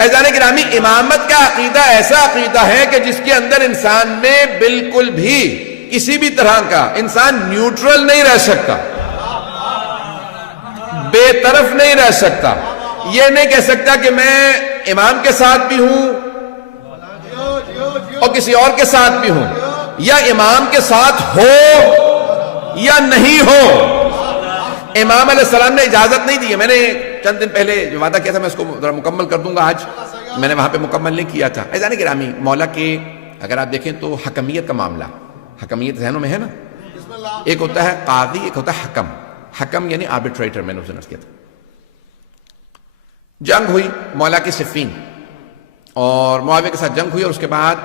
عزیزان گرامی، امامت کا عقیدہ ایسا عقیدہ ہے کہ جس کے اندر انسان میں بالکل بھی کسی بھی طرح کا انسان نیوٹرل نہیں رہ سکتا، بے طرف نہیں رہ سکتا. یہ نہیں کہہ سکتا کہ میں امام کے ساتھ بھی ہوں اور کسی اور کے ساتھ بھی ہوں، یا امام کے ساتھ ہو یا نہیں ہو. امام علیہ السلام نے اجازت نہیں دی ہے. میں نے چند دن پہلے جو وعدہ کیا تھا میں اس کو ذرا مکمل کر دوں گا، آج میں نے وہاں پہ مکمل نہیں کیا تھا. عزیزان گرامی، مولا کے اگر آپ دیکھیں تو حکمیت کا معاملہ، حکمیت ذہنوں میں ہے نا، ایک ہوتا ہے قاضی، ایک ہوتا ہے حکم. حکم یعنی آربیٹریٹر، میں نے اسے نرس کیا تھا. جنگ ہوئی مولا کی صفین، اور معاویہ کے ساتھ جنگ ہوئی، اور اس کے بعد،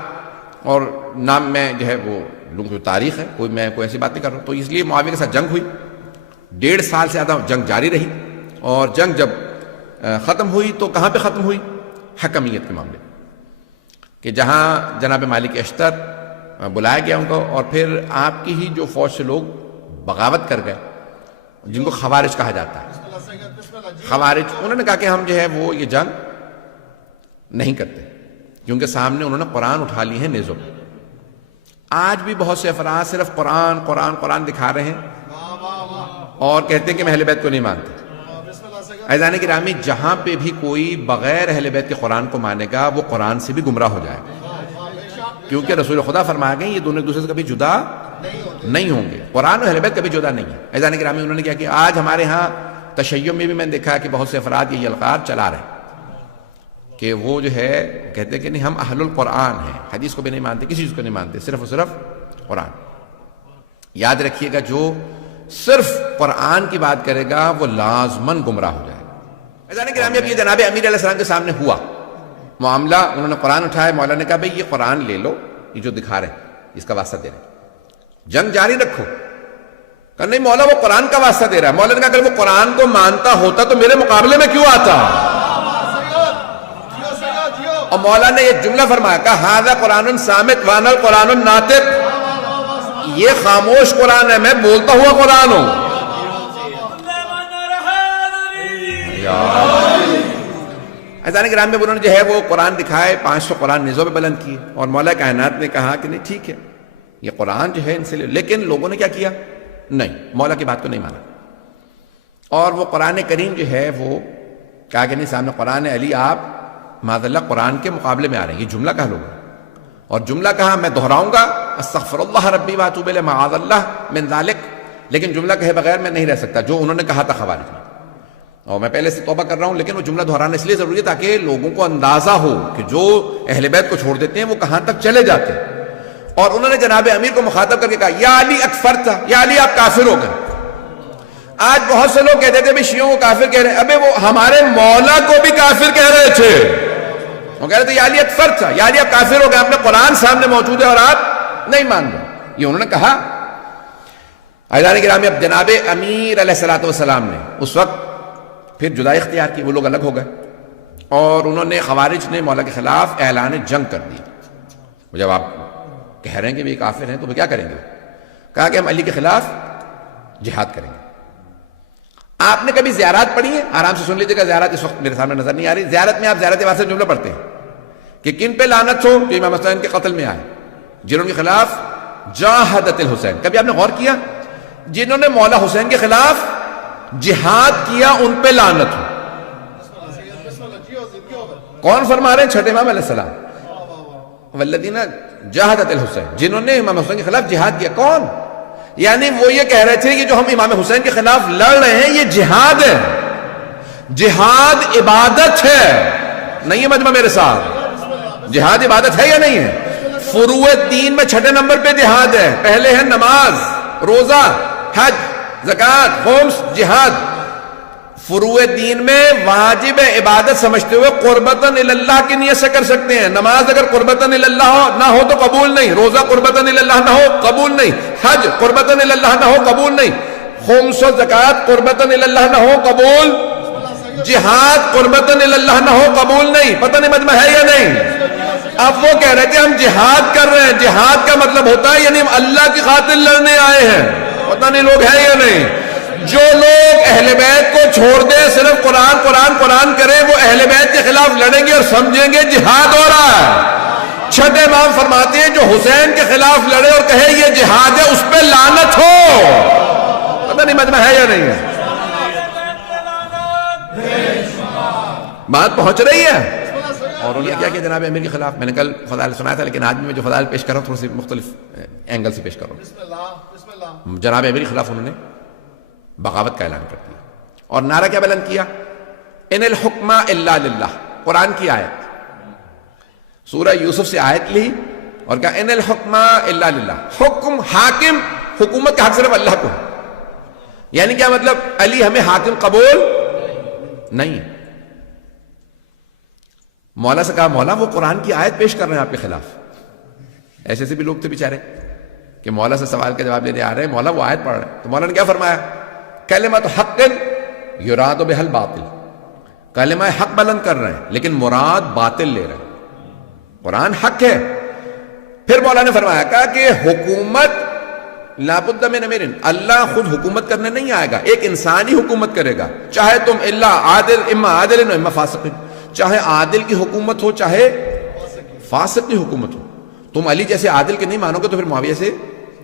اور نام میں جو ہے وہ لوگوں کی تاریخ ہے، میں کوئی ایسی بات نہیں کر رہا ہوں، تو اس لیے معاویہ کے ساتھ جنگ ہوئی. 1.5 سال سے زیادہ جنگ جاری رہی، اور جنگ جب ختم ہوئی تو کہاں پہ ختم ہوئی؟ حکمیت کے معاملے، کہ جہاں جناب مالک اشتر بلایا گیا ان کو، اور پھر آپ کی ہی جو فوج سے لوگ بغاوت کر گئے، جن کو خوارج کہا جاتا ہے. خوارج انہوں نے کہا کہ ہم جو ہے وہ یہ جنگ نہیں کرتے، کیونکہ سامنے انہوں نے قرآن اٹھا لی ہیں نیزوں پہ. آج بھی بہت سے افراد صرف قرآن قرآن قرآن دکھا رہے ہیں اور کہتے ہیں کہ میں اہل بیت کو نہیں مانتے. عزیزان گرامی، جہاں پہ بھی کوئی بغیر اہل بیت کے قرآن کو مانے گا وہ قرآن سے بھی گمراہ ہو جائے گا، کیونکہ رسول خدا فرمایا گئے یہ دونوں ایک دوسرے سے کبھی جدا نہیں ہوں گے. قرآن اور اہل بیت کبھی جدا نہیں ہے. عزیزان گرامی، انہوں نے کیا کہ آج ہمارے ہاں تشیع میں بھی میں نے دیکھا کہ بہت سے افراد یہ القاب چلا رہے ہیں کہ وہ جو ہے کہتے ہیں کہ نہیں ہم اہل القرآن ہیں، حدیث کو بھی نہیں مانتے، کسی چیز کو نہیں مانتے، صرف اور صرف قرآن. یاد رکھیے گا، جو صرف قرآن کی بات کرے گا وہ لازماً گمراہ ہو جائے گا. عزیزان گرامی، اب یہ جناب امیر علیہ السلام کے سامنے ہوا معاملہ، انہوں نے قرآن اٹھایا، مولا نے کہا بھئی یہ قرآن لے لو، یہ جو دکھا رہے ہیں اس کا واسطہ دے رہے ہیں، جنگ جاری رکھو. کہا نہیں مولا وہ قرآن کا واسطہ دے رہا ہے. مولا نے کہا اگر وہ قرآن کو مانتا ہوتا تو میرے مقابلے میں کیوں آتا؟ اور مولا نے یہ جملہ فرمایا، کہا ھذا قرآن صامت وانا القرآن الناطق، یہ خاموش قرآن ہے، میں بولتا ہوا قرآن ہوں. عزیزان گرامی، میں انہوں نے جو ہے وہ قرآن دکھائے، 500 قرآن نیزوں پہ بلند کیے، اور مولا کائنات نے کہا کہ نہیں ٹھیک ہے یہ قرآن جو ہے ان سے لے. لیکن لوگوں نے کیا کیا؟ نہیں، مولا کی بات کو نہیں مانا، اور وہ قرآن کریم جو ہے وہ کہا کہ نہیں سامنے قرآن علی، آپ معاذ اللہ قرآن کے مقابلے میں آ رہے ہیں. یہ جملہ کہا لوگوں، اور جملہ کہا میں دہراؤں گا استغفر اللہ ربی واتوب الیہ معاذ اللہ من ذالک، لیکن جملہ کہے بغیر میں نہیں رہ سکتا جو انہوں نے کہا تھا خوارج میں. اور میں پہلے سے توبہ کر رہا ہوں، لیکن وہ جملہ دہرانا اس لیے ضروری ہے تاکہ لوگوں کو اندازہ ہو کہ جو اہل بیت کو چھوڑ دیتے ہیں وہ کہاں تک چلے جاتے ہیں. اور انہوں نے جناب امیر کو مخاطب کر کے کہا یا علی اکفرت، یا علی آپ کافر ہو گئے. آج بہت سے لوگ کہتے تھے بھی شیعوں کو کافر کہہ رہے ہیں، ابے وہ ہمارے مولا کو بھی کافر کہہ رہے تھے. وہ کہہ رہے تھے یا علی اکفرت، یا علی آپ کافر ہو گئے، آپ نے قرآن سامنے موجود ہے اور آپ نہیں مان رہے. یہ انہوں نے کہا. عزیزان گرامی، اب جناب امیر علیہ السلام نے اس وقت پھر جدائی اختیار کی، وہ لوگ الگ ہو گئے، اور انہوں نے خوارج نے مولا کے خلاف اعلان جنگ کر دی. جب آپ کہہ رہے ہیں کہ یہ کافر ہیں تو وہ کیا کریں گے؟ کہا کہ ہم علی کے خلاف جہاد کریں گے. آپ نے کبھی زیارات پڑھی ہیں؟ آرام سے سن لیجیے گا، زیارات اس وقت میرے سامنے نظر نہیں آ رہی. زیارت میں آپ زیارت واسطے جملہ پڑھتے ہیں کہ کن پہ لعنت ہو؟ جو امام حسین کے قتل میں آئے، جنہوں کے خلاف جاہدت الحسین. کبھی آپ نے غور کیا؟ جنہوں نے مولا حسین کے خلاف جہاد کیا ان پہ لعنت ہو. کون فرما رہے ہیں؟ چھٹے امام علیہ السلام. والذین جاہدت الحسین، جنہوں نے امام حسین کے خلاف جہاد کیا. کون؟ یعنی وہ یہ کہہ رہے تھے کہ جو ہم امام حسین کے خلاف لڑ رہے ہیں یہ جہاد ہے. جہاد عبادت ہے. نہیں ہے مجمع میرے ساتھ؟ جہاد عبادت ہے یا نہیں ہے؟ فروع دین میں 6 نمبر پہ جہاد ہے. پہلے ہے نماز، روزہ، حج، زکوٰۃ، خمس، جہاد. فروع دین میں واجب عبادت سمجھتے ہوئے قربتاً اللہ کی نیت سے کر سکتے ہیں. نماز اگر قربتاً اللہ نہ ہو تو قبول نہیں، روزہ قربتاً اللہ نہ ہو قبول نہیں، حج قربتاً اللہ نہ ہو قبول نہیں، خمس و زکوٰۃ قربتاً اللہ نہ ہو قبول، جہاد قربتاً اللہ نہ ہو قبول نہیں. پتہ نہیں مجمع ہے یا نہیں؟ اب وہ کہہ رہے تھے ہم جہاد کر رہے ہیں. جہاد کا مطلب ہوتا ہے یعنی ہم اللہ کی خاطر لڑنے آئے ہیں. پتہ نہیں لوگ ہیں یا نہیں؟ جو لوگ اہل بیت کو چھوڑ دیں صرف قرآن قرآن قرآن کریں وہ اہل بیت کے خلاف لڑیں گے اور سمجھیں گے جہاد ہو رہا ہے۔ چھٹے امام فرماتے ہیں جو حسین کے خلاف لڑے اور کہے یہ جہاد ہے اس پہ لعنت ہو۔ پتہ نہیں مجمع ہے یا نہیں ہے؟ بات پہنچ رہی ہے؟ اور انہوں نے کیا کہ جناب امیر کے خلاف، میں نے کل فضائل سنایا تھا لیکن آج میں جو فضائل پیش کر رہا ہوں تھوڑی سی مختلف اینگل سے پیش کر رہا ہوں۔ جناب امیر کے خلاف انہوں نے بغاوت کا اعلان کر دیا اور نعرہ کیا بلند کیا؟ ان الحکم الا للہ، قرآن کی آیت، سورہ یوسف سے آیت لی اور کہا ان الحکم الا للہ، حکم حاکم حکومت کا حق صرف اللہ کو ہے۔ یعنی کیا مطلب؟ علی ہمیں حاکم قبول نہیں۔ مولا سے کہا مولا وہ قرآن کی آیت پیش کر رہے ہیں آپ کے خلاف۔ ایسے ایسے بھی لوگ تھے بیچارے کہ مولا سے سوال کا جواب لینے آ رہے ہیں، مولا وہ آیت پڑھ رہے ہیں، تو مولا نے کیا فرمایا؟ کلمۃ حق یراد بها الباطل، کلمہ حق بلند کر رہے ہیں لیکن مراد باطل لے رہے ہیں، قرآن حق ہے۔ پھر مولا نے فرمایا کہا کہ حکومت لابد من امیر، اللہ خود حکومت کرنے نہیں آئے گا، ایک انسان ہی حکومت کرے گا، چاہے تم اما عادل اما فاسق، چاہے عادل کی حکومت ہو چاہے فاسق کی حکومت ہو۔ تم علی جیسے عادل کے نہیں مانو گے تو پھر معاویہ سے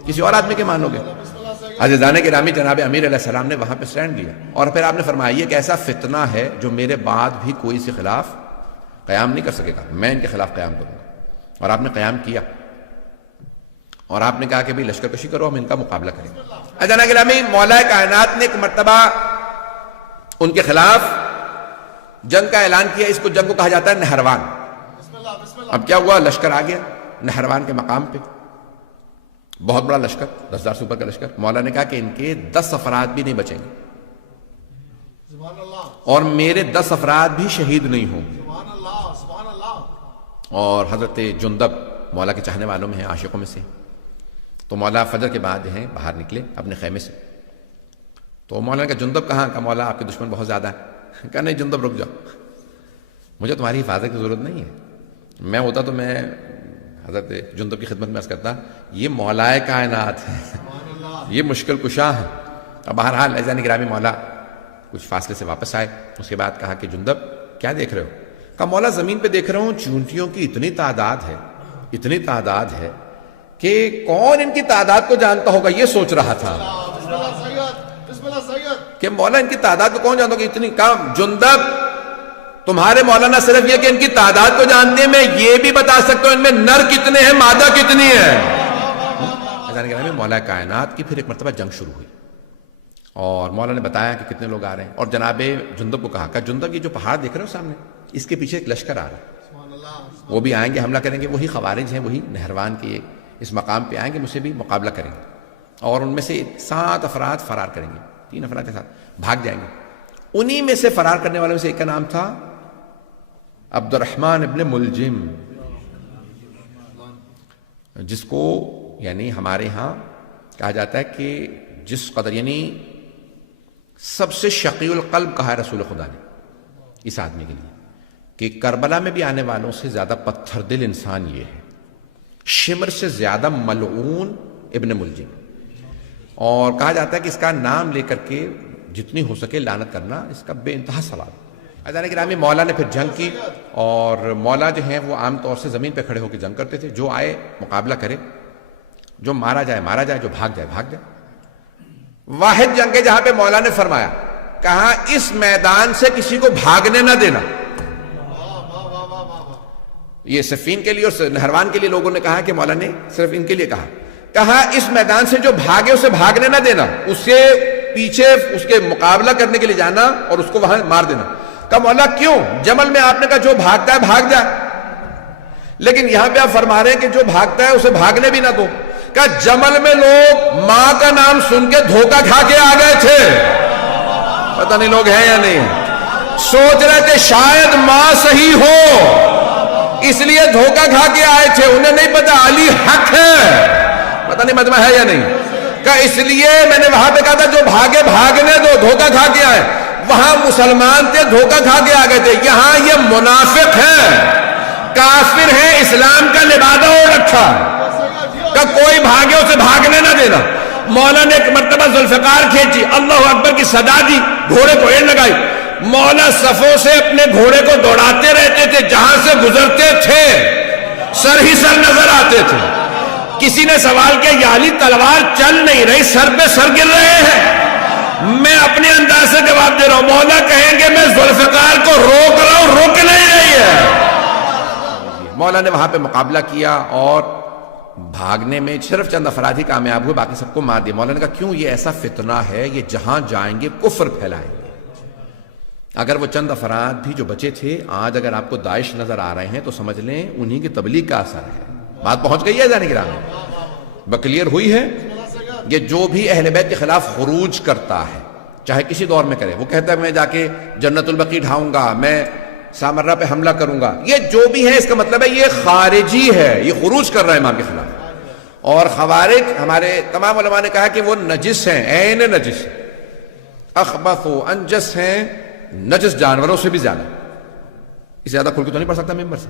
کسی اور آدمی کے مانو گے۔ عزیزان گرامی، جناب امیر علیہ السلام نے وہاں پہ سٹینڈ لیا اور پھر آپ نے فرمایا یہ ایک ایسا فتنہ ہے جو میرے بعد بھی کوئی سے خلاف قیام نہیں کر سکے گا، میں ان کے خلاف قیام کروں گا۔ اور آپ نے قیام کیا اور آپ نے کہا کہ بھئی لشکر کشی کرو، ہم ان کا مقابلہ کریں گے۔ عزیزان گرامی، مولا کائنات نے ایک مرتبہ ان کے خلاف جنگ کا اعلان کیا، اس کو جنگ کو کہا جاتا ہے نہروان۔ اب کیا ہوا؟ لشکر آ گیا نہروان کے مقام پہ، بہت بڑا لشکر، 10,000 سے اوپر کا لشکر۔ مولا نے کہا کہ ان کے 10 افراد بھی نہیں بچیں گے اور میرے 10 افراد بھی شہید نہیں ہوں گے۔ اور حضرت جندب مولا کے چاہنے والوں میں ہیں، عاشقوں میں سے، تو مولا فجر کے بعد ہیں باہر نکلے اپنے خیمے سے، تو مولا نے کہا جندب کہاں؟ کہا مولا آپ کے دشمن بہت زیادہ ہیں۔ کہا نہیں جندب رک جاؤ، مجھے تمہاری حفاظت کی ضرورت نہیں ہے، میں ہوتا تو میں حضرت جندب کی خدمت میں عرض کرتا یہ مولا کائنات ہے، یہ مشکل کشا ہے۔ اب بہرحال عزیزان گرامی مولا کچھ فاصلے سے واپس آئے، اس کے بعد کہا کہ جندب کیا دیکھ رہے ہو؟ کہا مولا زمین پہ دیکھ رہا ہوں چونٹیوں کی اتنی تعداد ہے کہ کون ان کی تعداد کو جانتا ہوگا، یہ سوچ رہا تھا کہ مولا ان کی تعداد کو کون جانتا ہوگا اتنی کام۔ جندب تمہارے مولانا صرف یہ کہ ان کی تعداد کو جانتے ہیں، میں یہ بھی بتا سکتا ہوں ان میں نر کتنے ہیں مادہ کتنی ہے۔ مولا کائنات کی پھر ایک مرتبہ جنگ شروع ہوئی اور مولا نے بتایا کہ کتنے لوگ آ رہے ہیں، اور جناب جندب کو کہا کہ جندب یہ جو پہاڑ دیکھ رہے ہو سامنے، اس کے پیچھے ایک لشکر آ رہا ہے، وہ بھی آئیں گے، حملہ کریں گے، وہی خوارج ہیں، وہی نہروان کے اس مقام پہ آئیں گے، مجھ سے بھی مقابلہ کریں گے، اور ان میں سے 7 افراد فرار کریں گے، 3 افراد کے ساتھ بھاگ جائیں گے۔ انہی میں سے فرار کرنے والوں میں سے ایک کا نام تھا عبد الرحمن ابن ملجم، جس کو یعنی ہمارے ہاں کہا جاتا ہے کہ جس قدر یعنی سب سے شقی القلب کہا ہے رسول خدا نے اس آدمی کے لیے کہ کربلا میں بھی آنے والوں سے زیادہ پتھر دل انسان یہ ہے، شمر سے زیادہ ملعون ابن ملجم، اور کہا جاتا ہے کہ اس کا نام لے کر کے جتنی ہو سکے لعنت کرنا اس کا بے انتہا ثواب۔ عزیزان گرامی، مولا نے پھر جنگ کی، اور مولا جو ہیں وہ عام طور سے زمین پہ کھڑے ہو کے جنگ کرتے تھے، جو آئے مقابلہ کرے، جو مارا جائے مارا جائے، جو بھاگ جائے بھاگ جائے۔ واحد جنگ ہے جہاں پہ مولا نے فرمایا، کہا اس میدان سے کسی کو بھاگنے نہ دینا۔ یہ صفین کے لیے اور نہروان کے لیے لوگوں نے کہا کہ مولا نے صرف ان کے لیے کہا اس میدان سے جو بھاگے اسے بھاگنے نہ دینا، اس کے پیچھے اس کے مقابلہ کرنے کے لیے جانا اور اس کو وہاں مار دینا۔ کہا مولا کیوں؟ جمل میں آپ نے کہا جو بھاگتا ہے بھاگ جائے، لیکن یہاں پہ آپ فرما رہے ہیں کہ جو بھاگتا ہے اسے بھاگنے بھی نہ دو۔ کہا جمل میں لوگ ماں کا نام سن کے دھوکہ کھا کے آ گئے تھے، پتہ نہیں لوگ ہیں یا نہیں، سوچ رہے تھے شاید ماں صحیح ہو اس لیے دھوکہ کھا کے آئے تھے، انہیں نہیں پتا علی حق ہے، پتہ نہیں مجمع ہے یا نہیں۔ کہا اس لیے میں نے وہاں پہ کہا تھا جو بھاگے بھاگنے دو، دھوکہ کھا کے آئے، وہاں مسلمان تھے دھوکہ کھا کے آ گئے تھے، یہاں یہ منافق ہیں، کافر ہیں، اسلام کا لبادہ ہو رکھا، کہ کوئی بھاگے اسے بھاگنے نہ دینا۔ مولا نے ایک مرتبہ ذوالفقار کھینچی، اللہ اکبر کی صدا دی، گھوڑے کو ایڑ لگائی، مولا صفوں سے اپنے گھوڑے کو دوڑاتے رہتے تھے، جہاں سے گزرتے تھے سر ہی سر نظر آتے تھے۔ کسی نے سوال کیا یا علی تلوار چل نہیں رہی، سر پہ سر گر رہے ہیں؟ میں اپنے انداز سے جواب دے رہا ہوں، مولا کہیں گے میں ذوالفقار کو روک رہا ہوں، روک نہیں رہی ہے۔ مولا نے وہاں پہ مقابلہ کیا اور بھاگنے میں صرف چند افراد ہی کامیاب ہوئے، باقی سب کو مار دیا۔ مولا نے کہا کیوں؟ یہ ایسا فتنہ ہے، یہ جہاں جائیں گے کفر پھیلائیں گے۔ اگر وہ چند افراد بھی جو بچے تھے آج اگر آپ کو داعش نظر آ رہے ہیں تو سمجھ لیں انہی کی تبلیغ کا اثر ہے۔ بات پہنچ گئی ہے ذہن گرام میں، کلیئر ہوئی ہے؟ یہ جو بھی اہل بیت کے خلاف خروج کرتا ہے چاہے کسی دور میں کرے، وہ کہتا ہے میں جا کے جنت البقیع ڈھاؤں گا، میں سامرہ پہ حملہ کروں گا، یہ جو بھی ہے اس کا مطلب ہے یہ خارجی ہے، یہ خروج کر رہا ہے امام کے خلاف۔ اور خوارج ہمارے تمام علماء نے کہا کہ وہ نجس ہیں، عین نجس، اخبث و انجس ہیں، نجس جانوروں سے بھی زیادہ۔ اس سے زیادہ کھل کے تو نہیں پڑھ سکتا ممبر سے۔